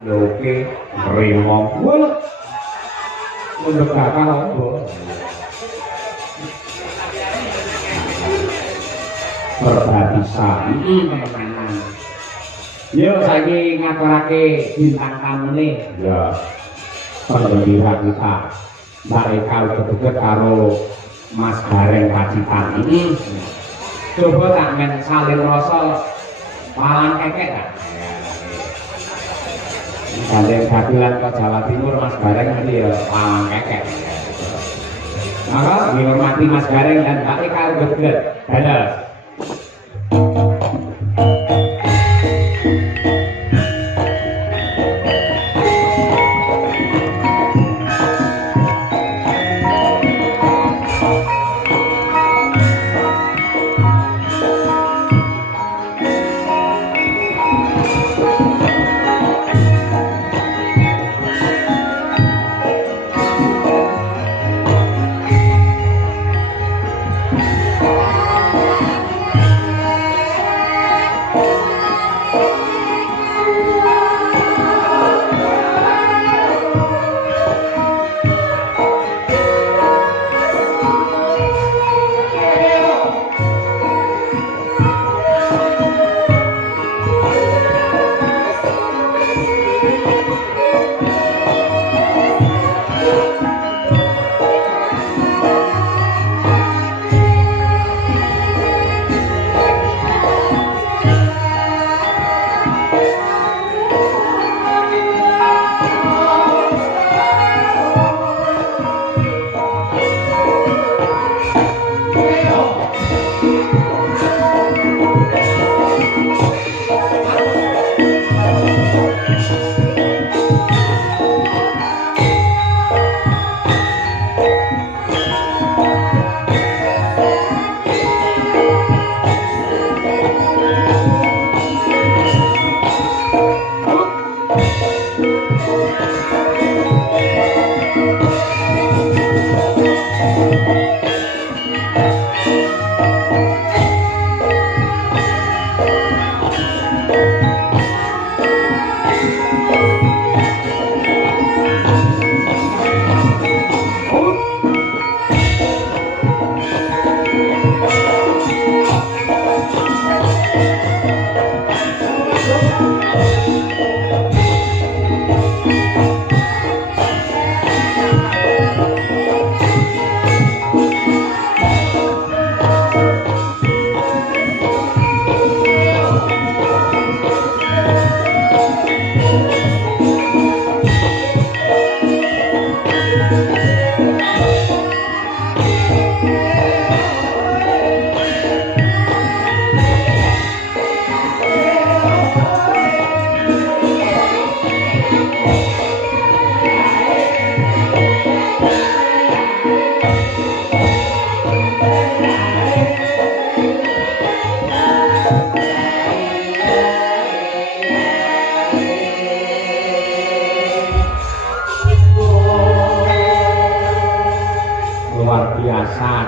Oke, nerima. Wah, mendekatkan apa? Perbatasan. Teman-teman. Yo saiki ngaturake bintang tamune. Ya. Pendhira kita. Mereka uga karo Mas Gareng Pacitan. Coba tak men salin rasa palang kekek tak? Gareng Dagelan ke Jawa Timur Mas Gareng nanti ya palang kekek. Maka dihormati Mas Gareng dan Pak Eka uga dadah.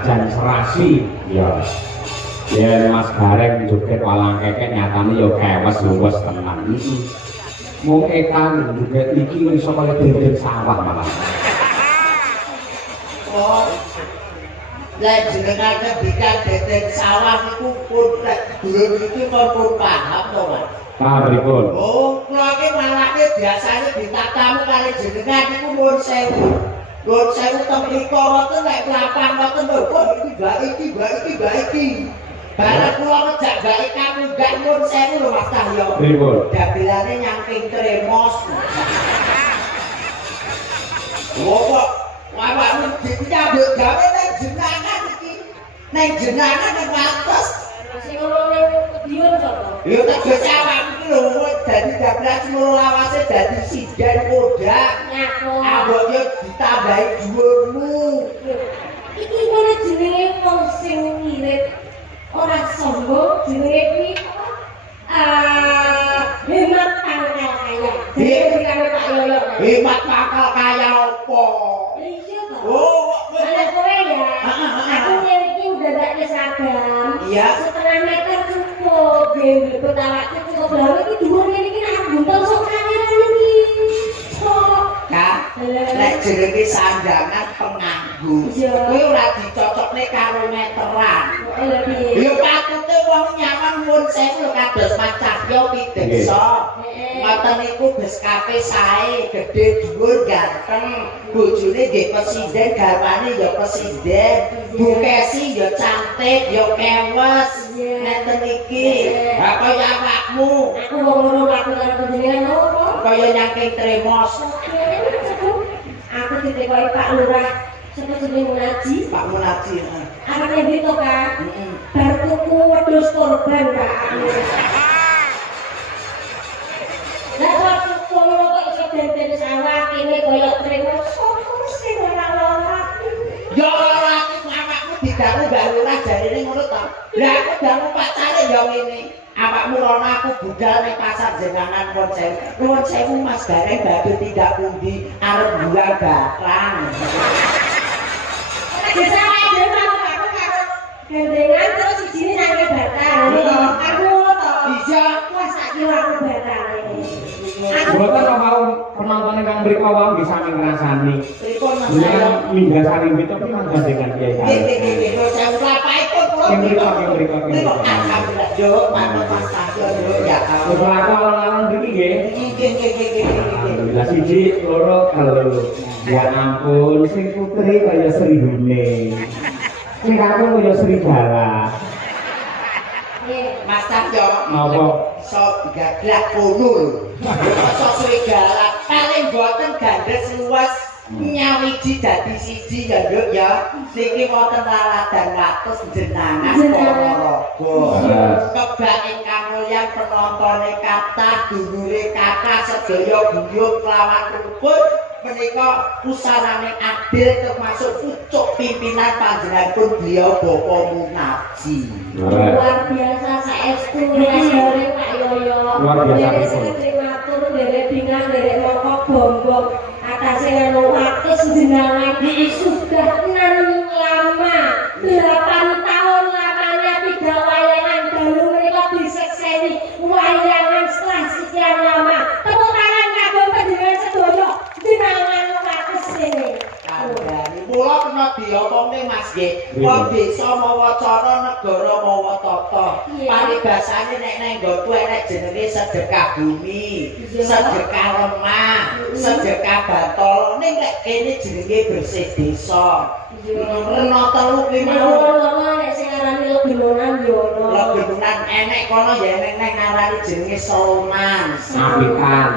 Jan serasi ya ya Mas Gareng joget walang kekek nyatane ya kewes luwes tenan mung ekan joget iki iso kaya dendeng sawah malah oh lek jenengan bikin dendeng sawah niku pun lek dulur iki pun paham to Mas paham pripun oh kula iki malake biasane ditatamu kali jenengan niku mun sewu Lho saya temriko ngoten nek kelapang ngoten lho kok iki baiki. Bareng kula ngejak bae kamu gak mun sewu lho Mas Cahyo. Pripun? Dagelane nyangking tremos. Oh kok awakmu dinyambut gawe nek jenengan iki. Nek jenengan nek wates sing ngono kediyon sapa? Ya tak bisa awakmu iki lho dadi dagelan seluruh lawase dadi sinden kodak. Abot yo ditambahi dhuwurmu. Iki mana jenenge wong sing ngirit ora sombong jenenge kuwi hemat pangkal kaya. Dhewe karo Pak Yoyo. Hemat pangkal kaya opo? Iya to. Oh, ana kowe ya. Aku yang iki udah gak seragam. Iya. Setengah meter cukup. Ben betul awakku cukup lho iki dhuwur ngene iki nek buntel sok kamera iki. Nek jenenge sandangan penganggu. Kuwi ora dicocokne karo meteran. Ya patute wong nyaman mun sewu kados Mas Cahyo Pideksa. Ngoten niku beskape sae, gedhe dhuwur ganteng. Bojone nggih presiden, garwane ya presiden. Bukesi ya cantik, ya kewes. Ngeten iki. Ha kaya awakmu. Aku ngono aku karo panjenengan opo? Kaya nyangking tremos. Aku ditekoki Pak Lurah sapa jeneng Munaji? Pak Munaji. Arep endi to, Kak? Bar tuku wedhus korban, Kak. Lah waktu kono kok iso denden sawah kene kaya tremos. Sopo mesti ora lara. Ya ora aku awakmu didangu Mbak Lurah jarine ngono to. Lah aku dangu pacare ya ngene. Awakmu rono aku budal ning pasar jenengan konsen. Nuwun sewu Mas Gareng badhe tidak pundi arep bulan batang. Bisa ae dhewe aku karo gandengan terus sijine nangke batang. Aku to. Bisa. Wah saiki aku batang. Mboten mau penonton ingkang mriku wau bisa ngrasani. Pripun Mas Jenengan Gareng? minggah sari mriki tapi gandengan Kiai Kang. Nggih, saya lapaipun kula. Alhamdulillah, yo, manut Mas Cahyo yo ya. Terus aku awal-awal mriki nggih. Nggih. Alhamdulillah siji, loro, telu. Ya ampun, sing putri kaya Srihune. Sing kakung kaya Srigala. Mas Cahyo. Napa? Sok gaglak kono. Sok serigala paling boten gandes luas nyawiji dadi siji ya Nduk ya. Niki wonten laladan wates jenengan Ponorogo. Kebak ingkang mulya penontone kathah dulure kakak sedaya guyub lawan rukun menika pusanane adil termasuk pucuk pimpinan panjenenganipun beliau Bapak Munaji. Luar biasa saestu Mas Gareng Pak Yoyo. Luar biasa. Terima kasih derek bingang derek mokok bombong atase anu wates jenengan sudah 6 lama 8 tahun lamanya tidak wayangan baru mereka disekseni wayangan setelah sekian lama. Tepuk tangan kagum panjenengan sedaya jenengan wates ini. Kandhani mula kena diomongne Mas nggih. Wong desa mawa cara negara mawa tata. Paribasane nek nang nggonku enek jenenge sedekah bumi, sedekah lemah, sedekah batol. Ning nek kene jenenge bersih desa. Rena telu kuwi mau. Nek sing arani legelonan yo ono. Legelonan enek kono ya enek nang ngarani jenenge selonan.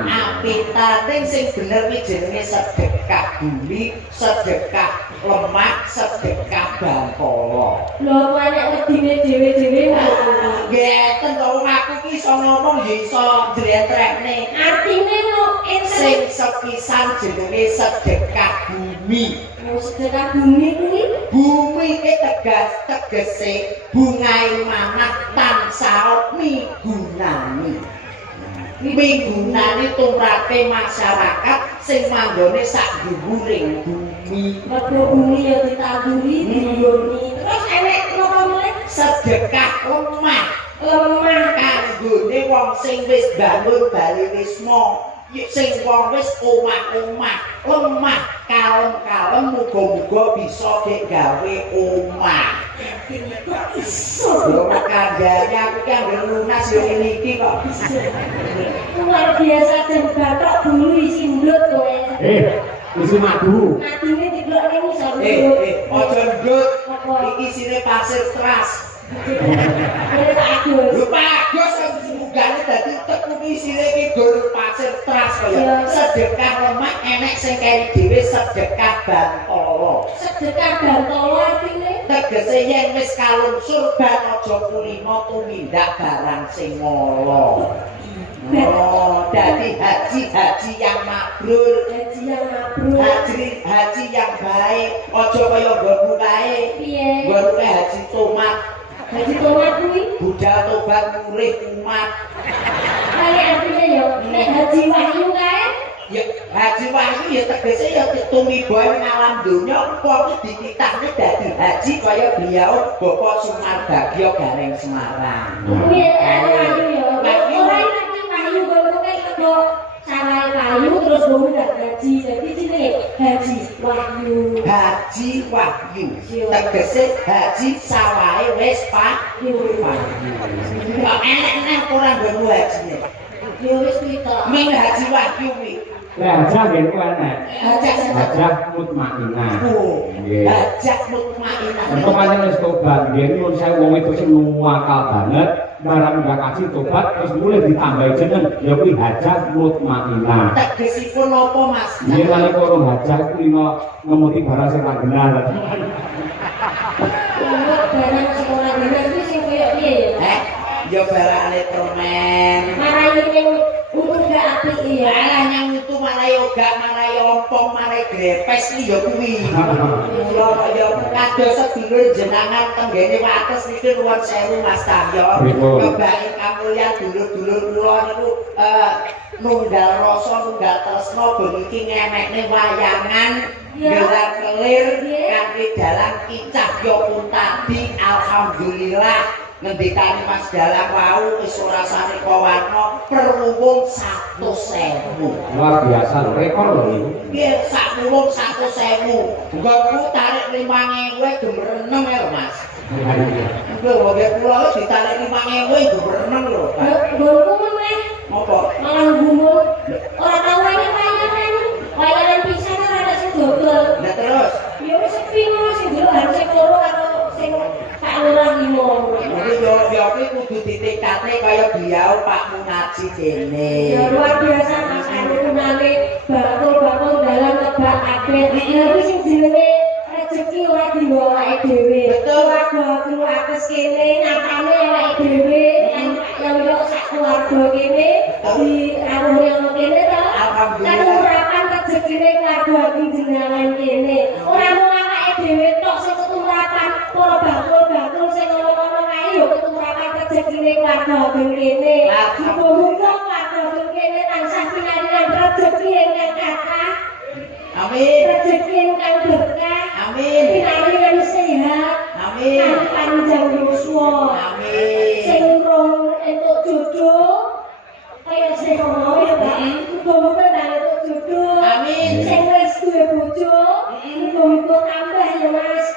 Apitan ning sing bener kuwi jenenge sedekah bumi, sedekah lemah, sedekah bantala. Lho nek wedine dhewe-dhewe ngono. Ngeten to wong aku ki iso ngomong ya iso njlentrekne. Artine no Sing sepisan jenenge sedekah bumi. sedekah bumi kuwi Bumi iki tegese bungai manah tansah migunani. Migunani tumrapé masyarakat sing manggone sak dhuwuring bumi. mergo bumi ya ditanduri dimboni. Terus enek napa meneh? Sedekah lemah Lemah kanggone wong sing wis bangun baliwisma. Sing wong wis omah-omah lemah kalem-kalem muga-muga bisa gek gawe omah. Lho kandhane aku ki anggere lunas yo ngene iki kok. luar biasa dan batok dulu isi ndut kowe. Isi madu. Adine diglokne ngisor. Aja ndut. Iki sine pasir teras. Lho Pak Agus munggane dadi teku isine iki gur pasir teras kaya sedekah lemah enek sing keri dhewe sedekah bantala. Sedekah bantala artine Tegese yen wis kalungsur ban aja kulima tumindak barang sing ngolo. Oh, dadi haji yang mabrur, haji yang baik, aja kaya nggonku kae. piye? Nggonku haji tomat. Haji tomat kuwi Budal tobat murih umat. kali artine ya nek haji wahyu kae Ya haji wahyu ya tegese ya tumiba ning alam donya kok dititahne dadi haji kaya beliau Bapak Sumarbagya Gareng Semarang. kuwi wahyu ya. Ora ngerti wahyu ngono kae kok sarai kayu terus bumi dak haji. Jadi jenenge Haji Wahyu. Haji Wahyu. Tegese haji sawahe wis Wahyu. Kok enek ora nggo hajine. Ya wis kita. Ming haji Wahyu kuwi. Hajah nggih ku enek. Hajah Hajah mutmainah. Nggih. Hajah mutmainah. Untuk pancen wis tobat, nggih nyuwun sewu wong itu sing nuwakal banget, barang udah kasih tobat terus mulai ditambahi jeneng, ya kuwi hajah mutmainah. Tegesipun apa, Mas? Nggih nalika urung hajah kuwi ngemuti barang sing ra bener. Barang sing ora bener iki sing koyo piye ya? Ya barane permen. Marai ning untuk gak apik ya. Alah nyang itu malah yoga, malah ompong, malah grepes iki ya kuwi. Ya kados sedulur jenengan tenggene wates niki nuwun sewu Mas Cahyo. Nyobain kamulyan dulur-dulur kula niku nunggal rasa, nunggal tresna bengi ngemekne wayangan gelar kelir kanthi dalang kicah ya pun tadi alhamdulillah ngendikane Mas Dalang wau wis ora sareka warna perwuwung 100.000. Luar biasa rekor lho niku. Nggih, sak wuwung 100.000. Nggonku tarik 5.000 gemereneng ya, Mas. Nggih, wong kula wis ditarik 5.000 gemereneng lho, Pak. Nggonku meneh. Apa? Malah gumun. Ora tau wayangan. Wayangan pisan ora ada sing dodol. Lah terus Ya wis sepi ngono sing delok harus sing loro karo sing Pak Lurah limo. ya kuwi kudu ditekate kaya beliau Pak Munaji kene. Ya luar biasa Mas Anu kunane bakul-bakul dalam tebak kabeh. Ya kuwi sing jenenge rezeki ora dienggo awake dhewe. Betul. Keluarga akes kene nyatane awake dhewe yang yo sak keluarga kene di rawuh yang kene to. Alhamdulillah. Keturapan rezekine keluarga jenengan kene. Ora mung awake dhewe tok sing keturapan, para bakul-bakul sing ngono-ngono kae yo keturapan rezekine keluarga kene. Muga-muga keluarga kene tansah pinangan rezeki ingkang kathah. Amin. Rezeki ingkang berkah. Amin. Pinangan sehat. Amin. Kang panjang yuswa. Amin. Sing urung entuk jodoh kaya sing mau ya Pak. Muga-muga nang entuk jodoh. Amin. Sing wis duwe bojo, muga-muga tambah ya Mas.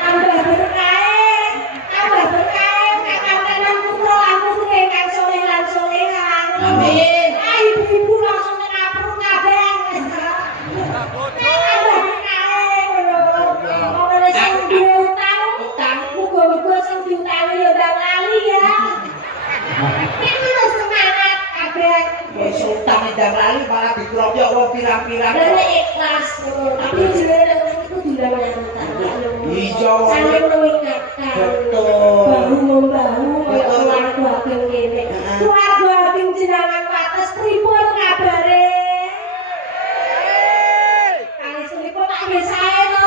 Tambah berkah. Tambah berkah kakantenan putra lan putri ingkang saleh lan salehah. Amin. Ibu-ibu langsung ngapur kabeh. Tambah berkah ngono. Ora sing duwe utang, muga-muga sing diutangi ya ndang lali ya. Terus semangat kabeh. Wis utang ndang lali malah dikroyok wong pirang-pirang. Dan ikhlas tapi jenenge itu tidak menyangka. Iya. Saling mengingatkan. Betul. Bahu membahu kaya keluarga ageng kene. Keluarga ageng jenengan wates pripun kabare? Kali sunipun tak nggih sae to?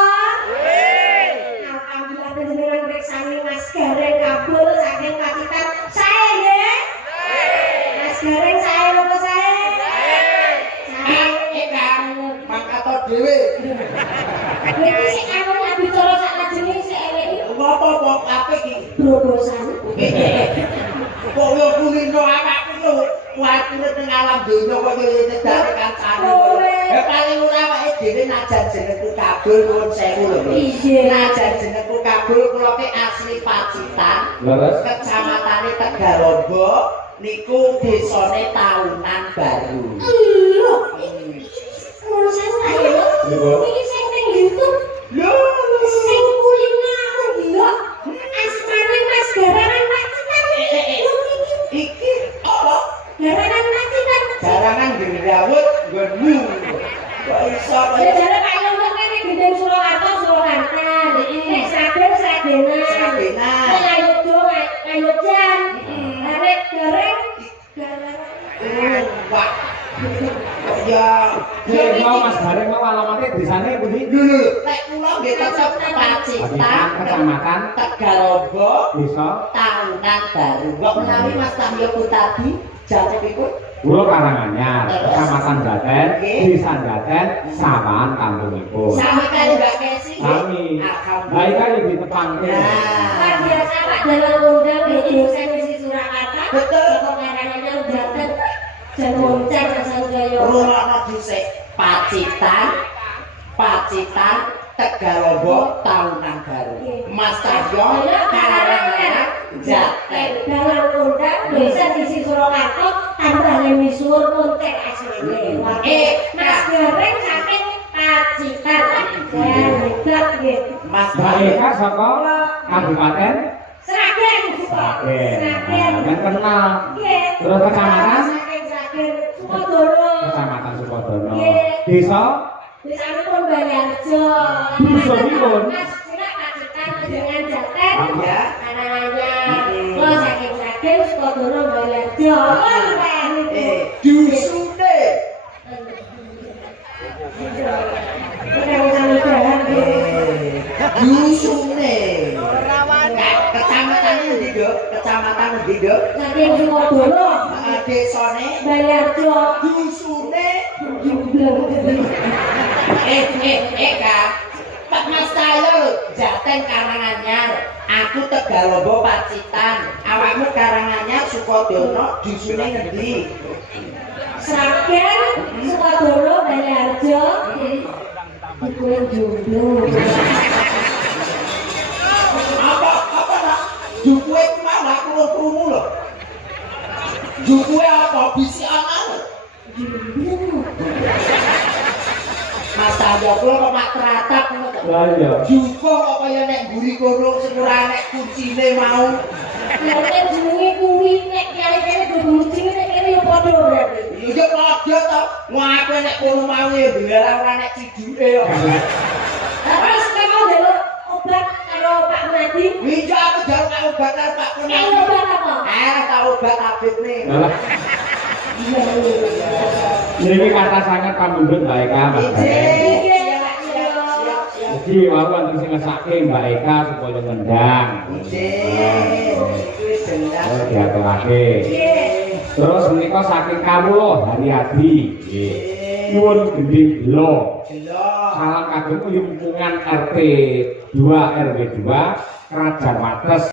Alhamdulillah jenengan reksani Mas Gareng kabul saking Pacitan. Sae nggih? Mas Gareng sae apa sae? Kang mangkato dhewe. Iki sik anu nek bicara sak lajenge sik elek iki Apa apik iki? brobosan. Kok yo kulino awakku lho. Kuatine teng alam donya kok yo nyedake kancane. Paling ora awake dhewe najan jenengku kabul nuwun sewu lho. Iya. Najan jenengku kabul kula ki asli Pacitan. Leres. Kecamatane Tegalombo niku desane Taunan Baru. Lho, ngono sewu ae lho. Iki sing ning YouTube Lho, sing kuliner lho. Asmane Mas Garangan Pacitan. Lho iki apa? Garangan Pacitan. Garangan Gendrawut nggonmu. Kok iso Ya jare Pak Yono kene gendeng Surakarta Surakarta. Nek Sragen Sragenan. Sragenan. Nek Ayodjo Ayodjan. Nek Gareng Gareng. Wah. Ya, Nggih mau Mas Gareng mau alamatnya desane pundi? dulu. Nek kula nggih tetep Pacitan, Kecamatan Tegalombo, Desa Taunan Baru. Kok menawi Mas Cahyo tadi jatipipun? Pulau Karanganyar, Kecamatan Jaten, Desa Jaten, Sawan kampungipun. Sami kali Mbak Kesi. Sami. Lah iki yo ditepangke. Luar biasa Pak dalam undang di dosen di Surakarta. Betul. Karanganyar Jaten. Jan Moncer asal Jaya. Rurono dhisik Pacitan, Pacitan Tegalombo tahunan baru. Mas Cahyo Karangan Jaten. Dalam undang desa sisi Surakarta tambahane misuwur kontek asline. Mas Gareng saking Pacitan. Hebat nggih. Mas Mbak Eka saka Kabupaten Sragen. Sragen. Men kenal. Nggih. Terus kecamatan Saking Sragen Sukodono. Kecamatan Sukodono. Nggih. Desa Desanipun Balarjo. Dusunipun? Mas Cina Pacitan dengan Jaten. Ya. Anaknya. Kalau saking Sragen Sukodono Balarjo. Dusune. Dusune. Kecamatan endi, Dok? Kecamatan endi, Dok? Saking Sukodono Desane Balarjo. dusune. Kak. Pak Mas Tayo Jaten Karanganyar. Aku Tegalombo Pacitan. Awakmu Karanganyar Sukodono dusune ngendi? Sragen Sukodono Balarjo. Dikulen jomblo. Apa nak? Dukuwe ku mau aku krungu lho. Dukuwe apa bisi ana? Mas Tayo kula kok mak tratap ngono to. Lah iya. Juko kok kaya nek mburi kono sing ora nek kuncine mau. Lha nek jenenge kuwi nek kene-kene kuncine nek kene yo padha berarti. Iya padha to. Ngaku nek kono mau ya belar ora nek ciduke yo. Terus kamu njaluk obat karo Pak Madi. Iya aku jaluk karo obat karo Pak Kono. Obat apa? Karo obat tablet nih. Lah niki kata sangat pamundhut Mbak Eka Mas Gareng. Jadi wau wonten sing ngesake Mbak Eka supaya ngendang. Oh, diaturake. Terus menika saking kawula Hari-Hadi. Nggih. Nyuwun gending belo. Salam kagem uyumpungan RT 2 RW 2 Kerajaan Wates.